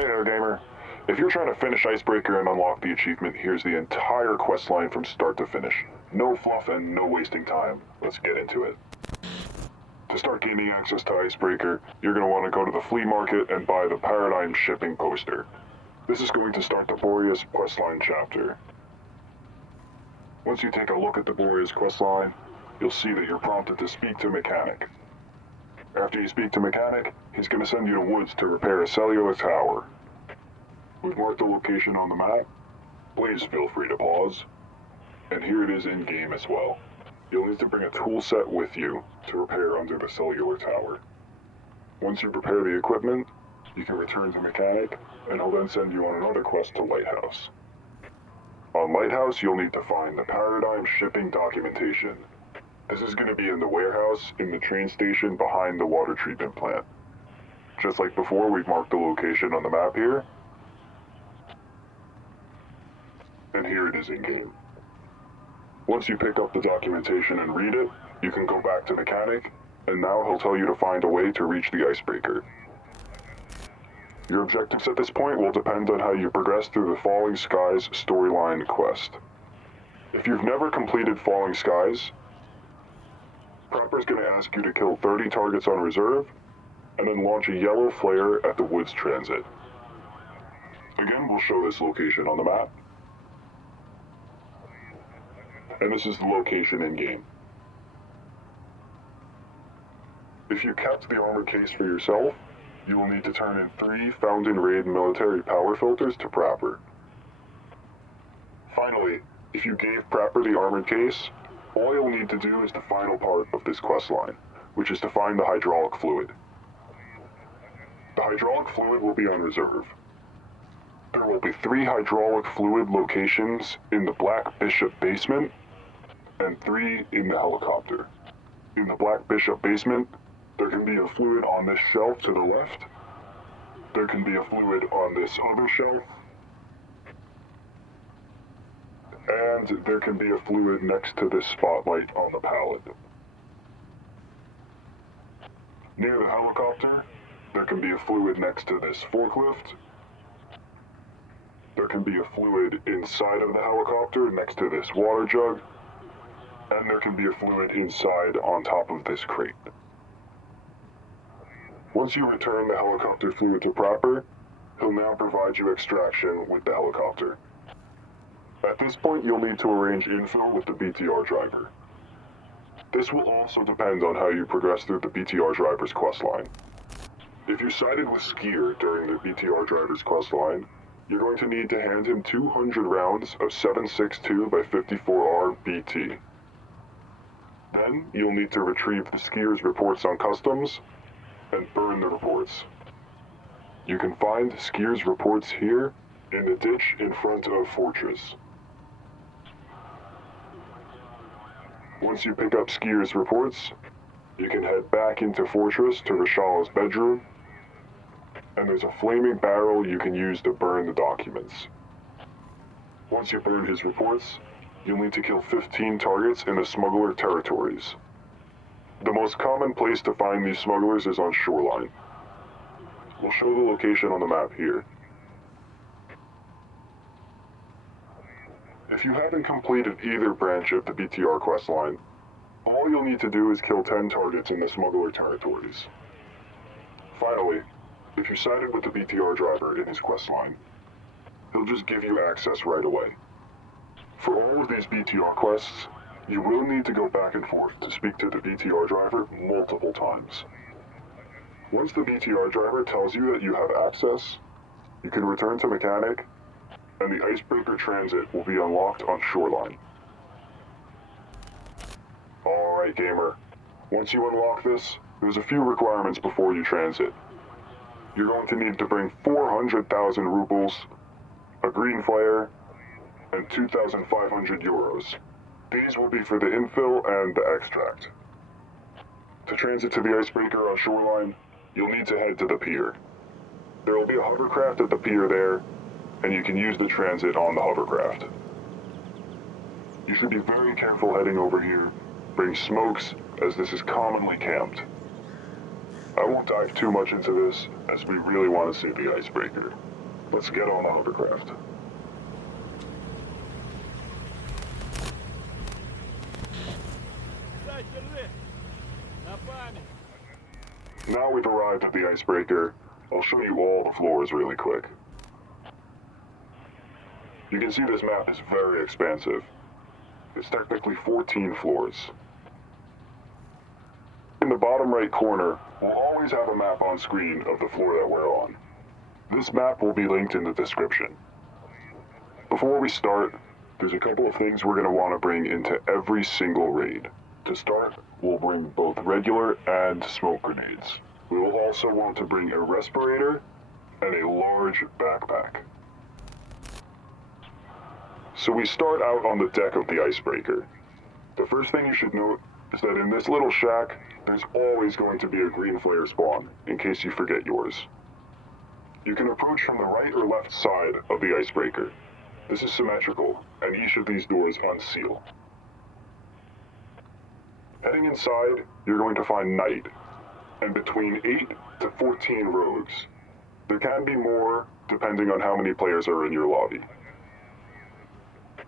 Hey there, gamer. If you're trying to finish Icebreaker and unlock the achievement, here's the entire quest line from start to finish. No fluff and no wasting time. Let's get into it. To start gaining access to Icebreaker, you're going to want to go to the flea market and buy the Paradigm shipping poster. This is going to start the Boreas questline chapter. Once you take a look at the Boreas questline, you'll see that you're prompted to speak to Mechanic. After you speak to Mechanic, he's going to send you to Woods to repair a cellular tower. We've marked the location on the map. Please feel free to pause. And here it is in-game as well. You'll need to bring a tool set with you to repair under the cellular tower. Once you prepare the equipment, you can return to Mechanic, and he'll then send you on another quest to Lighthouse. On Lighthouse, you'll need to find the Paradigm shipping documentation. This is going to be in the warehouse in the train station behind the water treatment plant. Just like before, we've marked the location on the map here. And here it is in-game. Once you pick up the documentation and read it, you can go back to Mechanic, and now he'll tell you to find a way to reach the Icebreaker. Your objectives at this point will depend on how you progress through the Falling Skies storyline quest. If you've never completed Falling Skies, Prapor's going to ask you to kill 30 targets on reserve, and then launch a yellow flare at the Woods Transit. Again, we'll show this location on the map. And this is the location in-game. If you kept the armor case for yourself, you will need to turn in 3 Fountain Raid military power filters to Prapor. Finally, if you gave Prapor the armored case, all you'll need to do is the final part of this quest line, which is to find the hydraulic fluid. The hydraulic fluid will be on reserve. There will be 3 hydraulic fluid locations in the Black Bishop basement, and 3 in the helicopter. In the Black Bishop basement, there can be a fluid on this shelf to the left. There can be a fluid on this other shelf. And there can be a fluid next to this spotlight on the pallet. Near the helicopter, there can be a fluid next to this forklift. There can be a fluid inside of the helicopter next to this water jug. And there can be a fluid inside on top of this crate. Once you return the helicopter fluid to Prapor, he'll now provide you extraction with the helicopter. At this point, you'll need to arrange infill with the BTR driver. This will also depend on how you progress through the BTR driver's questline. If you sided with Skier during the BTR driver's questline, you're going to need to hand him 200 rounds of 7.62 by 54R BT. Then, you'll need to retrieve the Skier's reports on customs and burn the reports. You can find Skier's reports here in the ditch in front of Fortress. Once you pick up Skier's reports, you can head back into Fortress to Rashal's bedroom, and there's a flaming barrel you can use to burn the documents. Once you burn his reports, you'll need to kill 15 targets in the smuggler territories. The most common place to find these smugglers is on Shoreline. We'll show the location on the map here. If you haven't completed either branch of the BTR questline, all you'll need to do is kill 10 targets in the smuggler territories. Finally, if you're sided with the BTR driver in his questline, he'll just give you access right away. For all of these BTR quests, you will need to go back and forth to speak to the BTR driver multiple times. Once the BTR driver tells you that you have access, you can return to Mechanic, and the Icebreaker Transit will be unlocked on Shoreline. Alright, gamer. Once you unlock this, there's a few requirements before you transit. You're going to need to bring 400,000 rubles, a green flare, and 2,500 euros. These will be for the infill and the extract. To transit to the Icebreaker on Shoreline, you'll need to head to the pier. There will be a hovercraft at the pier there, and you can use the transit on the hovercraft. You should be very careful heading over here. Bring smokes, as this is commonly camped. I won't dive too much into this, as we really want to see the Icebreaker. Let's get on the hovercraft. Now we've arrived at the Icebreaker. I'll show you all the floors really quick. You can see this map is very expansive. It's technically 14 floors. In the bottom right corner, we'll always have a map on screen of the floor that we're on. This map will be linked in the description. Before we start, there's a couple of things we're going to want to bring into every single raid. To start, we'll bring both regular and smoke grenades. We will also want to bring a respirator and a large backpack. So we start out on the deck of the Icebreaker. The first thing you should note is that in this little shack, there's always going to be a green flare spawn, in case you forget yours. You can approach from the right or left side of the Icebreaker. This is symmetrical, and each of these doors unseal. Heading inside, you're going to find night, and between 8 to 14 rogues. There can be more, depending on how many players are in your lobby.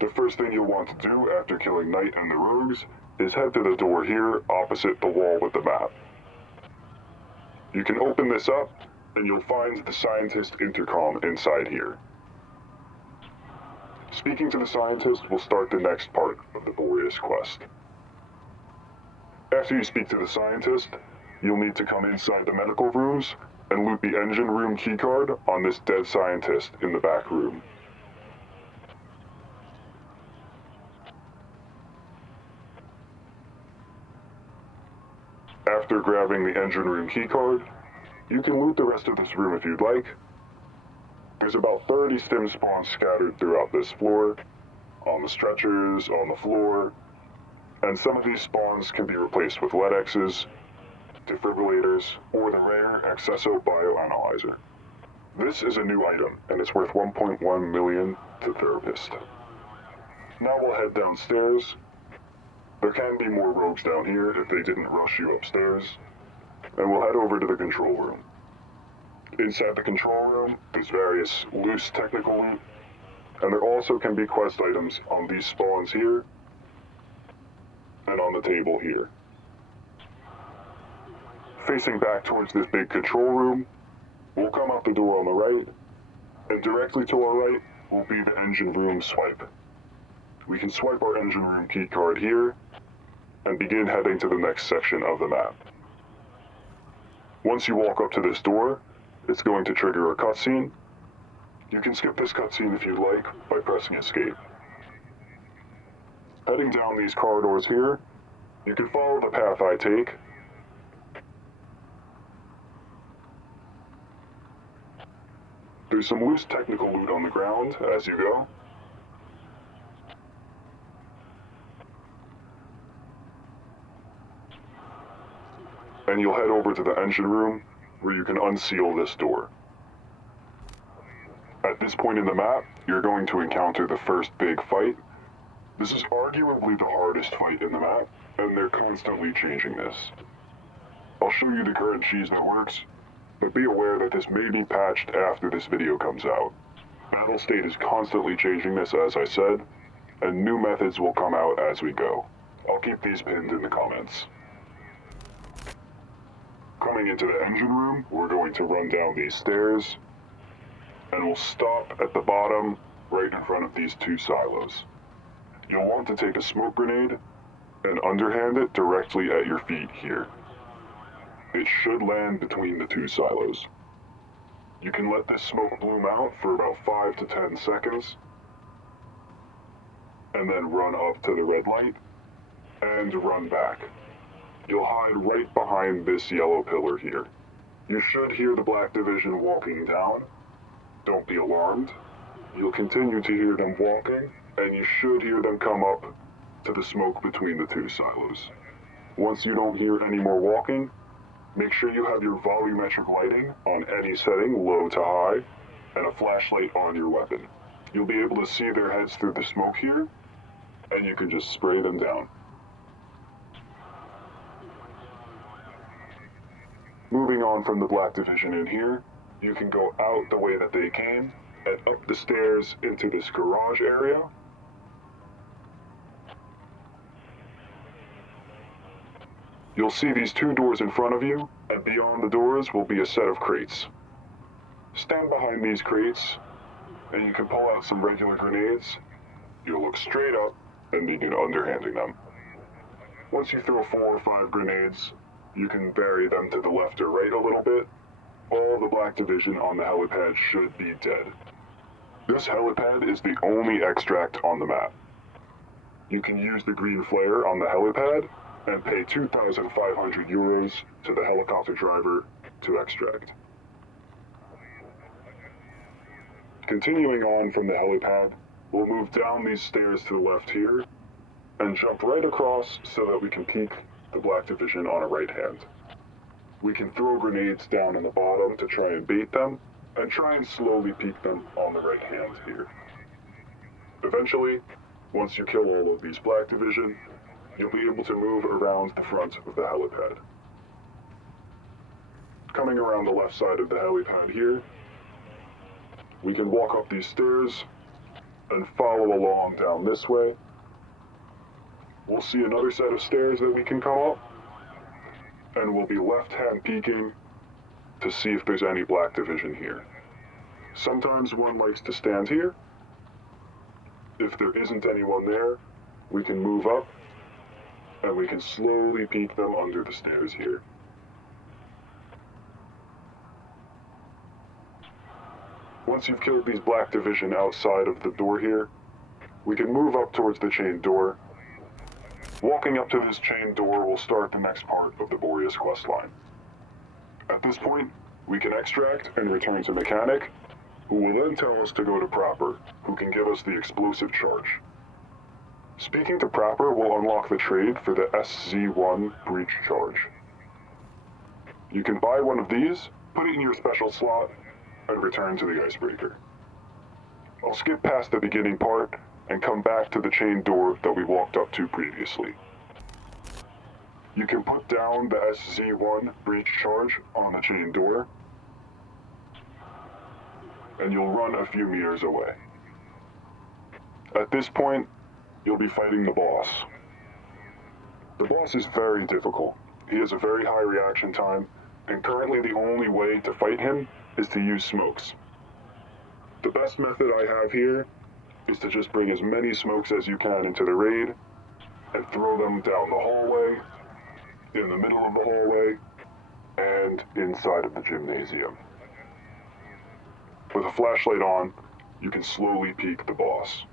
The first thing you'll want to do after killing Knight and the rogues is head to the door here, opposite the wall with the map. You can open this up, and you'll find the scientist intercom inside here. Speaking to the scientist will start the next part of the Boreas quest. After you speak to the scientist, you'll need to come inside the medical rooms and loot the engine room keycard on this dead scientist in the back room. After grabbing the engine room keycard, you can loot the rest of this room if you'd like. There's about 30 stim spawns scattered throughout this floor, on the stretchers, on the floor, and some of these spawns can be replaced with LEDXs, defibrillators, or the rare Accesso bioanalyzer. This is a new item, and it's worth 1.1 million to Therapist. Now we'll head downstairs. There can be more rogues down here if they didn't rush you upstairs, and we'll head over to the control room. Inside the control room, there's various loose technical loot, and there also can be quest items on these spawns here, and on the table here. Facing back towards this big control room, we'll come out the door on the right, and directly to our right will be the engine room swipe. We can swipe our engine room keycard here, and begin heading to the next section of the map. Once you walk up to this door, it's going to trigger a cutscene. You can skip this cutscene if you'd like by pressing escape. Heading down these corridors here, you can follow the path I take. There's some loose technical loot on the ground as you go. And you'll head over to the engine room where you can unseal this door. At this point in the map, you're going to encounter the first big fight. This is arguably the hardest fight in the map, and they're constantly changing this. I'll show you the current cheese that works, but be aware that this may be patched after this video comes out. Battlestate is constantly changing this, as I said, and new methods will come out as we go. I'll keep these pinned in the comments. Coming into the engine room, we're going to run down these stairs, and we'll stop at the bottom, right in front of these two silos. You'll want to take a smoke grenade and underhand it directly at your feet here. It should land between the two silos. You can let this smoke bloom out for about 5 to 10 seconds, and then run up to the red light, and run back. You'll hide right behind this yellow pillar here. You should hear the Black Division walking down. Don't be alarmed. You'll continue to hear them walking, and you should hear them come up to the smoke between the two silos. Once you don't hear any more walking, make sure you have your volumetric lighting on any setting, low to high, and a flashlight on your weapon. You'll be able to see their heads through the smoke here, and you can just spray them down. Moving on from the Black Division in here, you can go out the way that they came and up the stairs into this garage area. You'll see these two doors in front of you, and beyond the doors will be a set of crates. Stand behind these crates, and you can pull out some regular grenades. You'll look straight up and begin underhanding them. Once you throw 4 or 5 grenades, you can vary them to the left or right a little bit. All the Black Division on the helipad should be dead. This helipad is the only extract on the map. You can use the green flare on the helipad and pay 2,500 euros to the helicopter driver to extract. Continuing on from the helipad, we'll move down these stairs to the left here and jump right across so that we can peek the Black Division on a right hand. We can throw grenades down in the bottom to try and bait them, and try and slowly peek them on the right hand here. Eventually, once you kill all of these Black Division, you'll be able to move around the front of the helipad. Coming around the left side of the helipad here, we can walk up these stairs and follow along down this way. We'll see another set of stairs that we can come up, and we'll be left-hand peeking to see if there's any Black Division here. Sometimes one likes to stand here. If there isn't anyone there, we can move up, and we can slowly peek them under the stairs here. Once you've killed these Black Division outside of the door here, we can move up towards the chained door. Walking up to this chained door will start the next part of the Boreas questline. At this point, we can extract and return to Mechanic, who will then tell us to go to Prapor, who can give us the explosive charge. Speaking to Prapor will unlock the trade for the SZ1 breach charge. You can buy one of these, put it in your special slot, and return to the Icebreaker. I'll skip past the beginning part and come back to the chained door that we walked up to previously. You can put down the SZ1 breach charge on the chained door, and you'll run a few meters away. At this point, you'll be fighting the boss. The boss is very difficult. He has a very high reaction time, and currently the only way to fight him is to use smokes. The best method I have here is to just bring as many smokes as you can into the raid and throw them down the hallway, in the middle of the hallway, and inside of the gymnasium. With a flashlight on, you can slowly peek the boss.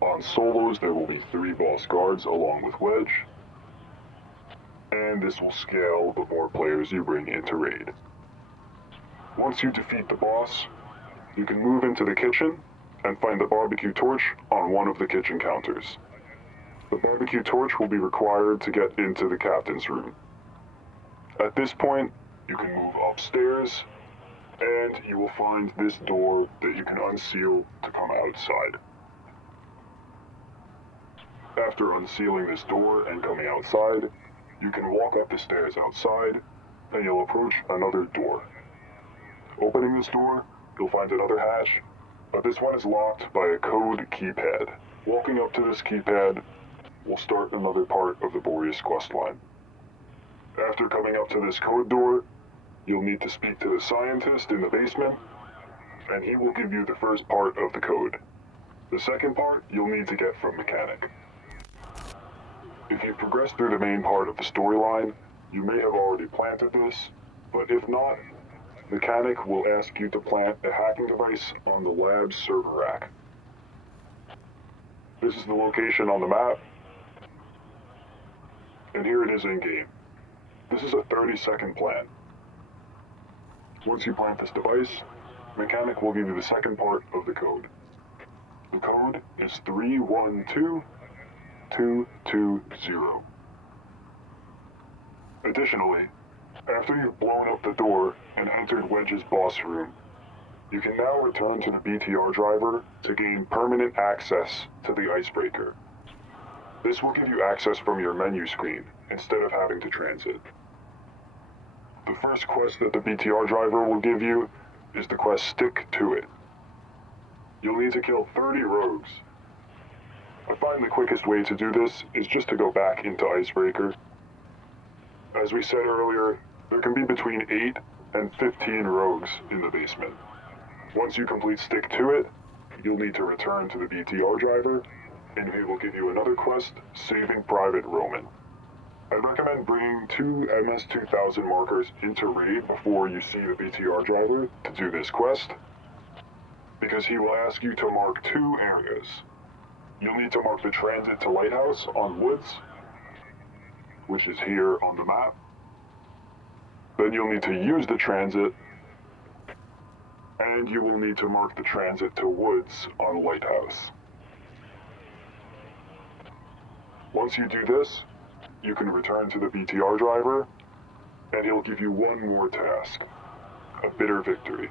On solos, there will be 3 boss guards along with Wedge, and this will scale the more players you bring into raid. Once you defeat the boss, you can move into the kitchen and find the barbecue torch on one of the kitchen counters. The barbecue torch will be required to get into the captain's room. At this point, you can move upstairs, and you will find this door that you can unseal to come outside. After unsealing this door and coming outside, you can walk up the stairs outside, and you'll approach another door. Opening this door, you'll find another hatch, but this one is locked by a code keypad. Walking up to this keypad will start another part of the Boreas questline. After coming up to this code door, you'll need to speak to the scientist in the basement, and he will give you the first part of the code. The second part you'll need to get from Mechanic. If you progress through the main part of the storyline, you may have already planted this, but if not, Mechanic will ask you to plant a hacking device on the lab's server rack. This is the location on the map, and here it is in-game. This is a 30-second plan. Once you plant this device, Mechanic will give you the second part of the code. The code is 312220. Additionally, after you've blown up the door and entered Wedge's boss room, you can now return to the BTR driver to gain permanent access to the Icebreaker. This will give you access from your menu screen instead of having to transit. The first quest that the BTR driver will give you is the quest Stick to It. you'll need to kill 30 rogues. I find the quickest way to do this is just to go back into Icebreaker. As we said earlier, there can be between 8 and 15 rogues in the basement. Once you complete Stick to It, you'll need to return to the BTR driver, and he will give you another quest, Saving Private Roman. I recommend bringing 2 MS-2000 markers into raid before you see the BTR driver to do this quest, because he will ask you to mark 2 areas. You'll need to mark the transit to Lighthouse on Woods, which is here on the map. Then you'll need to use the transit, and you will need to mark the transit to Woods on Lighthouse. Once you do this, you can return to the BTR driver, and he'll give you one more task, a bitter victory.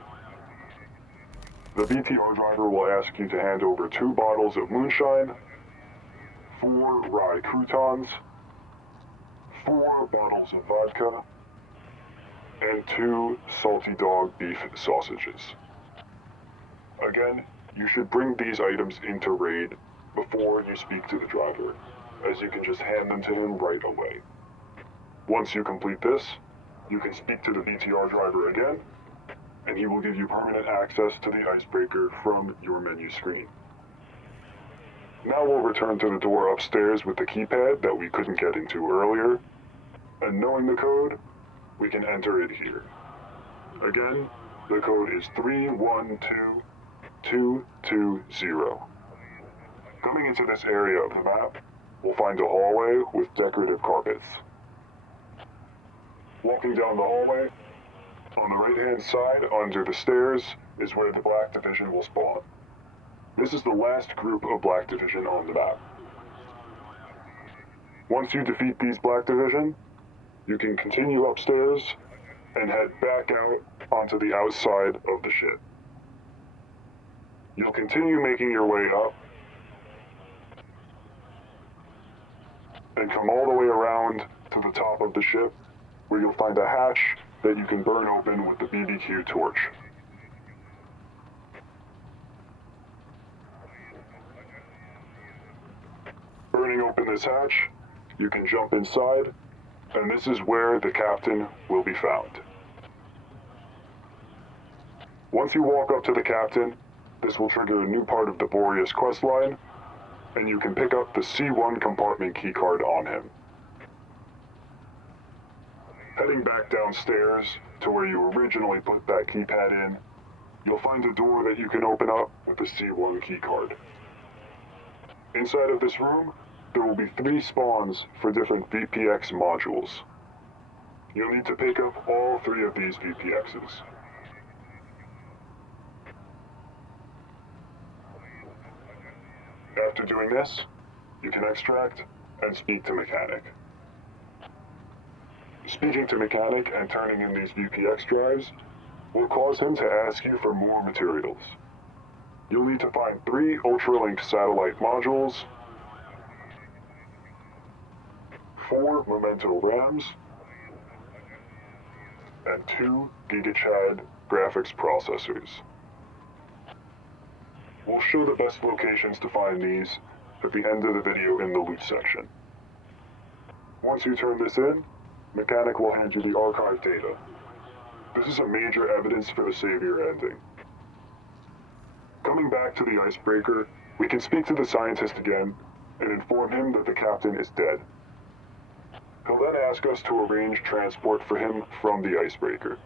The BTR driver will ask you to hand over 2 bottles of moonshine, 4 rye croutons, 4 bottles of vodka, and 2 salty dog beef sausages. Again, you should bring these items into raid before you speak to the driver, as you can just hand them to him right away. Once you complete this, you can speak to the BTR driver again, and he will give you permanent access to the Icebreaker from your menu screen. Now we'll return to the door upstairs with the keypad that we couldn't get into earlier, and knowing the code, we can enter it here. Again, the code is 312220. Coming into this area of the map, we'll find a hallway with decorative carpets. Walking down the hallway, on the right-hand side, under the stairs, is where the Black Division will spawn. This is the last group of Black Division on the map. Once you defeat these Black Division, you can continue upstairs and head back out onto the outside of the ship. You'll continue making your way up and come all the way around to the top of the ship, where you'll find a hatch that you can burn open with the BBQ torch. Burning open this hatch, you can jump inside, and this is where the captain will be found. Once you walk up to the captain, this will trigger a new part of the Boreas questline, and you can pick up the C1 compartment keycard on him. Heading back downstairs to where you originally put that keypad in, you'll find a door that you can open up with the C1 keycard. Inside of this room, there will be 3 spawns for different VPX modules. You'll need to pick up all 3 of these VPXs. After doing this, you can extract and speak to Mechanic. Speaking to Mechanic and turning in these VPX drives will cause him to ask you for more materials. You'll need to find 3 Ultralink satellite modules, 4 Memento RAMs, and 2 GigaChad graphics processors. We'll show the best locations to find these at the end of the video in the loot section. Once you turn this in, Mechanic will hand you the archive data. This is a major evidence for the Savior ending. Coming back to the Icebreaker, we can speak to the scientist again and inform him that the captain is dead. He'll then ask us to arrange transport for him from the Icebreaker.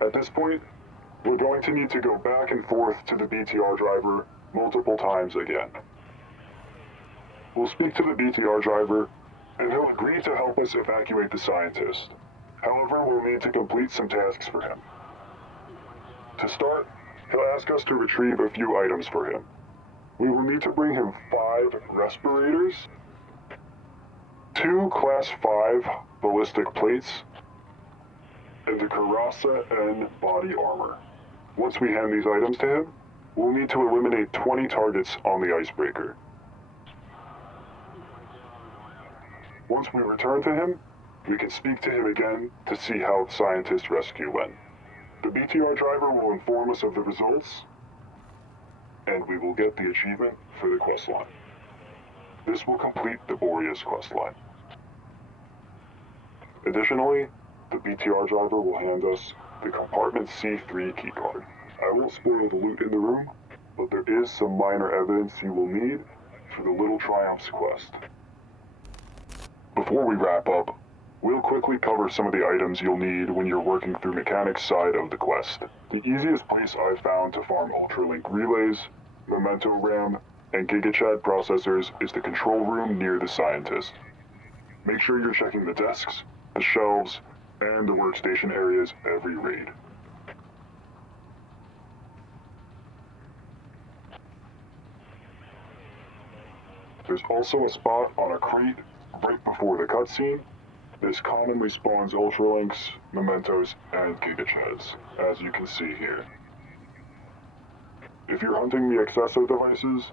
At this point, we're going to need to go back and forth to the BTR driver multiple times again. We'll speak to the BTR driver, and he'll agree to help us evacuate the scientist. However, we'll need to complete some tasks for him. To start, he'll ask us to retrieve a few items for him. We will need to bring him 5 respirators, 2 Class 5 ballistic plates, and the Carassa N body armor. Once we hand these items to him, we'll need to eliminate 20 targets on the Icebreaker. Once we return to him, we can speak to him again to see how the scientist rescue went. The BTR driver will inform us of the results, and we will get the achievement for the questline. This will complete the Boreas questline. Additionally, the BTR driver will hand us the compartment C3 keycard. I won't spoil the loot in the room, but there is some minor evidence you will need for the Little Triumphs quest. Before we wrap up, we'll quickly cover some of the items you'll need when you're working through Mechanic's side of the quest. The easiest place I've found to farm Ultralink relays, Memento RAM, and GigaChad processors is the control room near the scientist. Make sure you're checking the desks, the shelves, and the workstation areas every raid. There's also a spot on a crate right before the cutscene. This commonly spawns Ultralinks, Mementos, and GigaChads, as you can see here. If you're hunting the Accesso devices,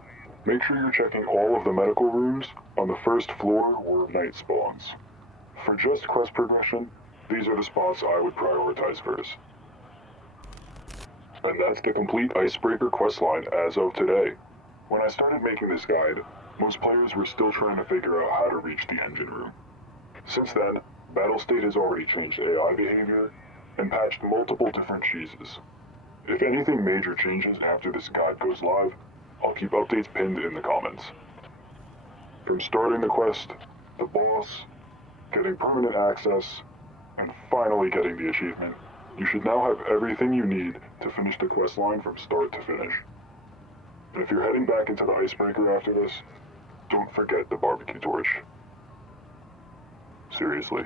make sure you're checking all of the medical rooms on the first floor where night spawns. For just quest progression, these are the spots I would prioritize first. And that's the complete Icebreaker questline as of today. When I started making this guide, most players were still trying to figure out how to reach the engine room. Since then, Battlestate has already changed AI behavior and patched multiple different cheeses. If anything major changes after this guide goes live, I'll keep updates pinned in the comments. From starting the quest, the boss, getting permanent access, and finally getting the achievement, you should now have everything you need to finish the quest line from start to finish. And if you're heading back into the Icebreaker after this, don't forget the barbecue torch. Seriously.